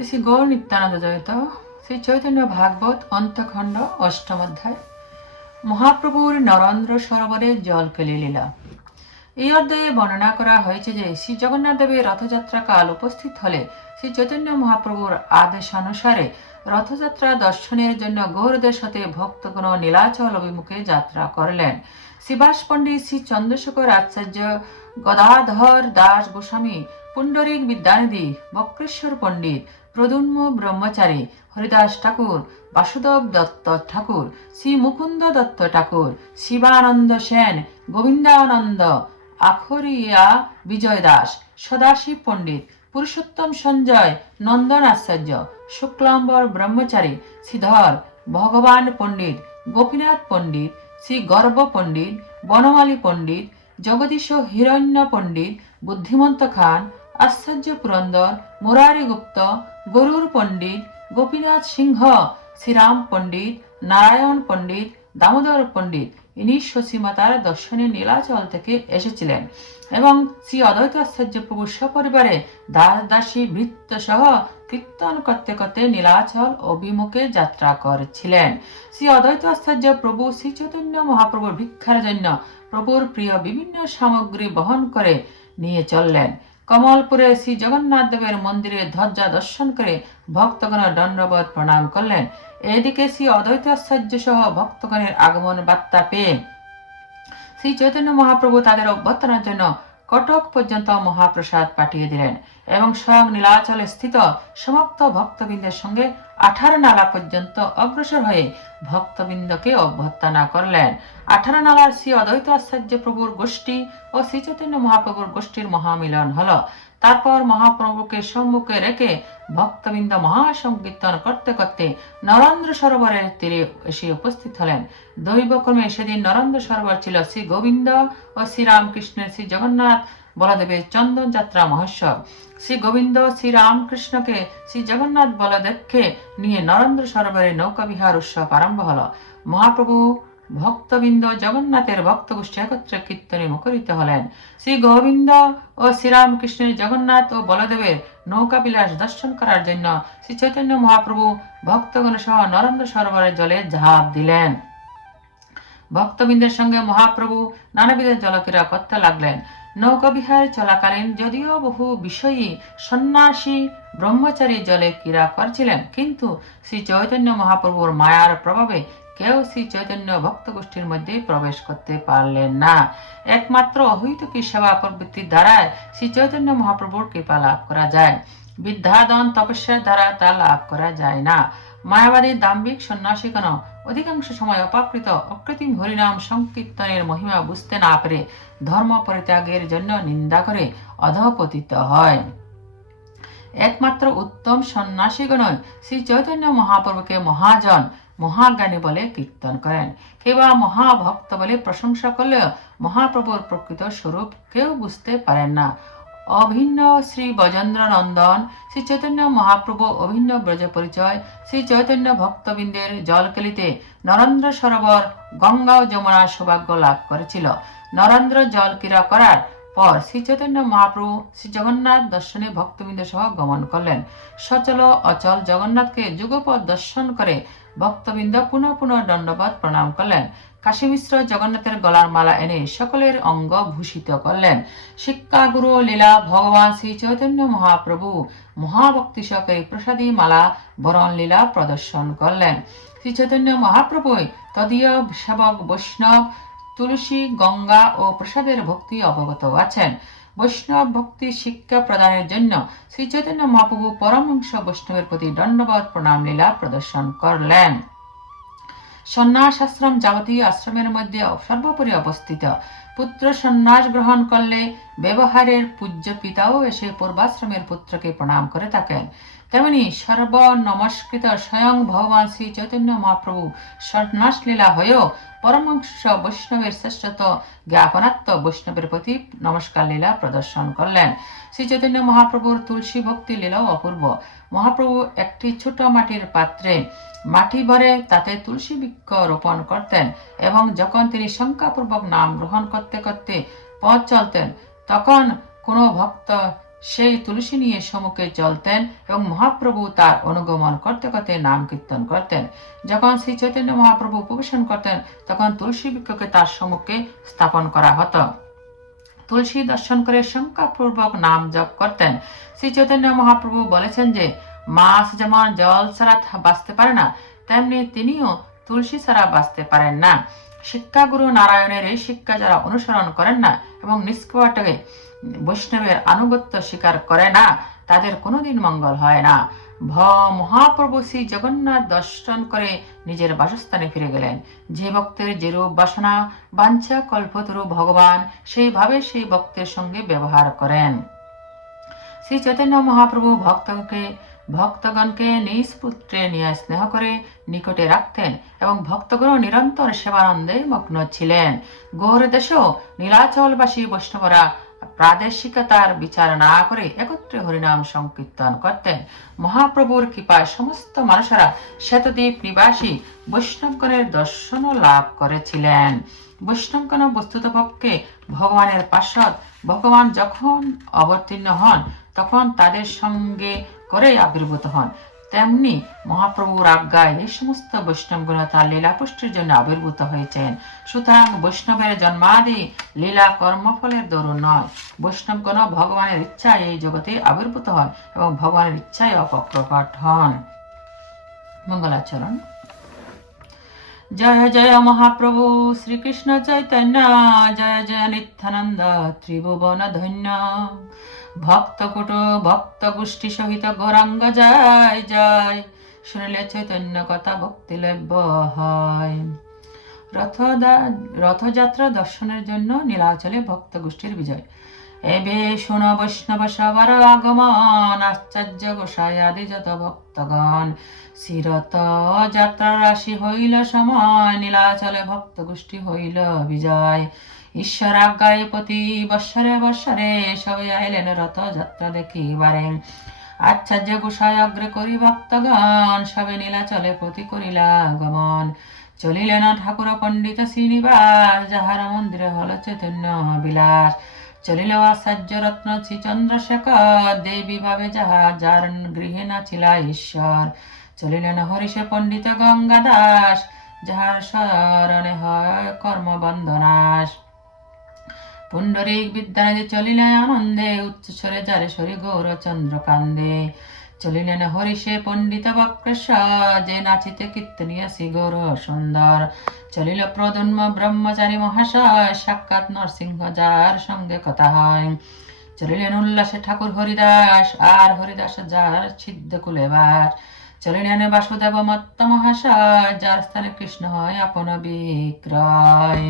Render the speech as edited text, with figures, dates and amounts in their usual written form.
শ্রী শ্রী গৌর নিত্যানন্দ জয়িত শ্রী চৈতন্য ভাগবত অন্তখণ্ড অষ্টম অধ্যায় মহাপ্রভুর নরেন্দ্র সরোবরে জলকেলি লীলা। এই অধ্যায়ে বর্ণনা করা হয়েছে যে শ্রী জগন্নাথ দেবের রথযাত্রা কাল উপস্থিত হলে শ্রী চৈতন্য মহাপ্রভুর আদেশানুসারে রথযাত্রা দর্শনের জন্য গৌরদেশ হতে ভক্তগণ নীলাচল অভিমুখে যাত্রা করলেন। শ্রীবাস পণ্ডিত, শ্রী চন্দ্রশেখর আচার্য, গদাধর দাস গোস্বামী, পুণ্ডরিক বিদ্যানিধি, বক্রেশ্বর পণ্ডিত, প্রদ্যুম্ন ব্রহ্মচারী, হরিদাস ঠাকুর, বাসুদেব দত্ত ঠাকুর, শ্রী মুকুন্দ দত্ত ঠাকুর, শিবানন্দ সেন, গোবিন্দানন্দ, আখরিয়া বিজয় দাস, সদাশিব পণ্ডিত, পুরুষোত্তম সঞ্জয়, নন্দন আচার্য, শুক্লাম্বর ব্রহ্মচারী, শ্রীধর ভগবান পণ্ডিত, গোপীনাথ পণ্ডিত, শ্রী গর্ব পণ্ডিত, বনমালী পণ্ডিত, জগদীশ হিরণ্য পণ্ডিত, বুদ্ধিমন্ত খান, আশ্চর্য পুরন্দর, মুরারি গুপ্ত, গরুর পণ্ডিত, গোপীনাথ সিংহ, শ্রীরাম পণ্ডিত, নারায়ণ পণ্ডিত, দামোদর পণ্ডিত ইনি শশীমাতার দর্শনে নীলাচল থেকে এসেছিলেন এবং শ্রী অদ্বৈত আচার্য প্রভু সপরিবারে দাস দাসী ভৃত্য সহ কীর্তন করতে করতে নীলাচল অভিমুখে যাত্রা করেছিলেন। শ্রী অদ্বৈত আচার্য প্রভু শ্রী চৈতন্য মহাপ্রভুর ভিক্ষার জন্য প্রভুর প্রিয় বিভিন্ন সামগ্রী বহন করে নিয়ে চললেন। কমলপুরে শ্রী জগন্নাথ দেবের মন্দিরে ধ্বজা দর্শন করে ভক্তগণ দণ্ডবত প্রণাম করলেন। এদিকে শ্রী অদ্বৈত আচার্য সহ ভক্তগণের আগমন বার্তা পেয়ে শ্রী চৈতন্য মহাপ্রভু তাদের অভ্যর্থনার জন্য কটক পর্যন্ত মহাপ্রসাদ পাঠিয়ে দিলেন এবং স্বয়ং নীলাচলে স্থিত সমস্ত ভক্তবৃন্দের সঙ্গে 18 নালা পর্যন্ত অগ্রসর হয়ে ভক্তবৃন্দকে অভ্যর্থনা করলেন। 18 নালার শ্রী অদ্বৈত আচার্য প্রভুর গোষ্ঠী ও শ্রী চৈতন্য মহাপ্রভুর গোষ্ঠীর মহামিলন হলো। তারপর মহাপ্রভুকে সম্মুখে রেখে ভক্তবৃন্দ মহাসংকীর্তন করতে করতে নরেন্দ্র সরোবরের তীরে এসে উপস্থিত হলেন। দৈবক্রমে সেদিন নরেন্দ্র সরোবর ছিল শ্রী গোবিন্দ ও শ্রীরামকৃষ্ণের শ্রী জগন্নাথ বলদেবের চন্দন যাত্রা মহোৎসব। শ্রী গোবিন্দ শ্রীরামকৃষ্ণকে শ্রী জগন্নাথ বলদেবকে নিয়ে নরেন্দ্র সরোবরে নৌকা বিহার উৎসব আরম্ভ হলো। মহাপ্রভু ভক্তবৃন্দ জগন্নাথের ভক্তগোষ্ঠী একত্রে কীর্তনে মুখরিত হলেন। শ্রী গোবিন্দ ও শ্রীরামকৃষ্ণের জগন্নাথ ও বলদেবের নৌকা বিলাস দর্শন করার জন্য শ্রী চৈতন্য মহাপ্রভু ভক্তগণ সহ নরেন্দ্র সরোবরের জলে ঝাঁপ দিলেন। ভক্তবৃন্দের সঙ্গে মহাপ্রভু নানাবিধ জলক্রীড়া করতে লাগলেন। নৌকা বিহার চলাকালীন যদিও বহু বিষয়ী সন্ন্যাসী ব্রহ্মচারী জলে ক্রীড়া করছিলেন, কিন্তু শ্রী চৈতন্য মহাপ্রভুর মায়ার প্রভাবে কেউ শ্রী চৈতন্য ভক্ত গোষ্ঠীর মধ্যে প্রবেশ করতে পারলেন না। একমাত্র অহৈতুকী সেবা প্রবৃত্তির দ্বারায় শ্রী চৈতন্য মহাপ্রভুর কৃপা লাভ করা যায়। বিদ্যাদান তপস্যার দ্বারা তা লাভ করা যায় না। মায়াবাদী দাম্ভিক সন্ন্যাসীগণ অধিকাংশ সময় অপাকৃত অকৃত্রিম হরিনাম সংকীর্তনের মহিমা বুঝতে না পেরে ধর্ম পরিত্যাগের জন্য নিন্দা করে অধঃপতিত হয়। একমাত্র উত্তম সন্ন্যাসীগণ শ্রী চৈতন্য মহাপ্রভুকে মহাজন মহাজ্ঞানী বলে কীর্তন করেন। কেবল মহাভক্ত বলে প্রশংসা করলেও মহাপ্রভুর প্রকৃত স্বরূপ কেউ বুঝতে পারেন না। অভিন্ন শ্রী ব্রজেন্দ্র নন্দন শ্রী চৈতন্য মহাপ্রভু অভিন্ন ব্রজ পরিচয় শ্রী চৈতন্য ভক্তবৃন্দের জলকেলিতে নরেন্দ্র সরোবর গঙ্গা ও যমুনার সৌভাগ্য লাভ করেছিল। নরেন্দ্র জল ক্রীড়া করার পর শ্রী চৈতন্য মহাপ্রভু শ্রী জগন্নাথ দর্শনে ভক্তবৃন্দ সহ গমন করলেন। সচল অচল জগন্নাথকে যুগপৎ দর্শন করে ভক্তবৃন্দ পুনঃ পুনঃ দণ্ডবত প্রণাম করলেন। কাশী মিশ্র জগন্নাথের গলার মালা এনে সকলের অঙ্গ ভূষিত করলেন। শিক্ষা গুরু লীলা ভগবান শ্রী চৈতন্য মহাপ্রভু মহাভক্তি সহকারে প্রসাদী মালা বরণ লীলা প্রদর্শন করলেন। শ্রী চৈতন্য মহাপ্রভু তদীয় সেবক বৈষ্ণব তুলসী গঙ্গা ও প্রসাদের ভক্তি অবগত আছেন। বৈষ্ণব ভক্তি শিক্ষা প্রদানের জন্য শ্রী চৈতন্য মহাপ্রভু পরমহংস বৈষ্ণবের প্রতি দণ্ডবত প্রণাম লীলা প্রদর্শন করলেন। সন্ন্যাস আশ্রম যাবতীয় আশ্রমের মধ্যে সর্বোপরি অবস্থিত। পুত্র সন্ন্যাস গ্রহণ করলে ব্যবহারের পূজ্য পিতাও এসে পূর্বাশ্রমের পুত্রকে প্রণাম করে থাকেন। তেমনি সর্ব নমস্কৃত স্বয়ং ভগবান শ্রী চৈতন্য মহাপ্রভু সন্ন্যাস লীলা হয়েও পরমহংস বৈষ্ণবের শ্রেষ্ঠত্ব জ্ঞাপনাত্ম বৈষ্ণবের প্রতি নমস্কার লীলা প্রদর্শন করলেন। শ্রী চৈতন্য মহাপ্রভুর তুলসী ভক্তি লীলাও অপূর্ব। মহাপ্রভু একটি ছোট মাটির পাত্রে মাটি ভরে তাতে তুলসী বৃক্ষ রোপণ করতেন এবং যখন তিনি সংখ্যাপূর্বক নাম গ্রহণ করতে করতে পথ চলতেন তখন কোনো ভক্ত সেই তুলসী নিয়ে সম্মুখে চলতেন এবং মহাপ্রভু তার অনুগমন করতে করতে নাম কীর্তন করতেন। যখন শ্রী চৈতন্য মহাপ্রভু উপবেশন করতেন তখন তুলসী বৃক্ষকে তার সম্মুখে স্থাপন করা হতো। তুলসী দর্শন করে সংখ্যাপূর্বক নাম জপ করতেন। শ্রী চৈতন্য মহাপ্রভু বলেছেন যে মাছ যেমন জল ছাড়া বাঁচতে পারে না, তেমনি তিনিও তুলসী ছাড়া বাঁচতে পারেন না। শিক্ষাগুরু নারায়ণের এই শিক্ষা যারা অনুসরণ করেন না এবং নিষ্কপটে বৈষ্ণবের আনুগত্য স্বীকার করে না, তাদের কোনোদিন মঙ্গল হয় না। মহাপ্রভু শ্রী জগন্নাথ দর্শন করে নিজের বাসস্থানে ফিরে গেলেন। যে ভক্তের যেরূপ বাসনা বাঞ্ছা কল্পতরু ভগবান সেইভাবে সেই ভক্তের সঙ্গে ব্যবহার করেন। শ্রী চৈতন্য মহাপ্রভু ভক্তগণকে নিজ পুত্রে নিয়ে স্নেহ করে নিকটে রাখতেন এবং ভক্তগণ নিরন্তর সেবানন্দে মগ্ন ছিলেন। গৌর দেশেও নীলাচলবাসী বৈষ্ণবরা প্রাদেশিকতার বিচার না করে একত্রে হরিনাম সংকীর্তন করতেন। মহাপ্রভুর কৃপায় সমস্ত মানুষেরা শ্বেতদ্বীপ নিবাসী বৈষ্ণবগণের দর্শন লাভ করেছিলেন। বৈষ্ণবগণ বস্তুতপক্ষে ভগবানের পার্ষদ। ভগবান যখন অবতীর্ণ হন তখন তাদের সঙ্গে করে আবির্ভূত হন। তেমনি মহাপ্রভুর আজ্ঞায় এই সমস্ত বৈষ্ণবগণ তার লীলা পুষ্টির জন্য আবির্ভূত হয়েছেন। সুতরাং বৈষ্ণবের জন্মাদি লীলা কর্মফলের দরুন নয়, বৈষ্ণবগণ ভগবানের ইচ্ছায় এই জগতে আবির্ভূত হন এবং ভগবানের ইচ্ছায় অপপ্রকট হন। মঙ্গলাচরণ। জয় জয় মহাপ্রভু শ্রীকৃষ্ণ চৈতন্য, জয় জয় নিত্যানন্দ ত্রিভুবন ধন্য। ভক্তকুট ভক্ত গোষ্ঠী সহিত গৌরাঙ্গ জয় জয়, শুনিলে চৈতন্য কথা ভক্তি লভ্য হয়। রথযাত্রা দর্শনের জন্য নীলাচলে ভক্ত গোষ্ঠীর বিজয়। এবে শোন বৈষ্ণব সবার আগমন, আশ্চর্য গোসাই আদি যত ভক্তগণ। শিরত যাত্রা রাশি হইল সময়, নীলাচলে ভক্ত গোষ্ঠী হইল বিজয়। ঈশ্বর আজ্ঞায় প্রতি বৎসরে বৎসরে সবাই আইলেন রথযাত্রা দেখিবারে। আশ্চর্য গোসাই অগ্রে করি ভক্তগণ, সবে নীলাচলে প্রতি করিলা গমন। চলিলেন ঠাকুর পণ্ডিত শ্রীনিবাস, যাহার মন্দিরে হল চৈতন্য বিলাস। চলিল আচার্য রত্ন শ্রী চন্দ্রশেখর, দেবী ভাবে যাহা যার গৃহে নাচিলা ঈশ্বর। চলিলেন হরিষে পণ্ডিত গঙ্গা দাস, যাহার শরণে হয় কর্মবন্ধনাশ। পুণ্ডরিক বিদ্যানিধি চলিলেন আনন্দে, উচ্চস্বরে যারে সরি গৌরচন্দ্র কান্দে। চলিলেন হরিষে পণ্ডিত বক্রেশ্বর, যে নাচিতে কীর্তনিয়াসী গৌর সুন্দর। চলিল প্রদুম্ন ব্রহ্মচারী মহাশয়, সাক্ষাৎ নরসিংহ যার সঙ্গে কথা হয়। চলিলেন উল্লাসে ঠাকুর হরিদাস, আর হরিদাস যার ছিদ্র কুলে বাস। চলিলেন বাসুদেব মত্ত মহাশয়, যার স্থানে কৃষ্ণ হয় আপন বিক্রয়।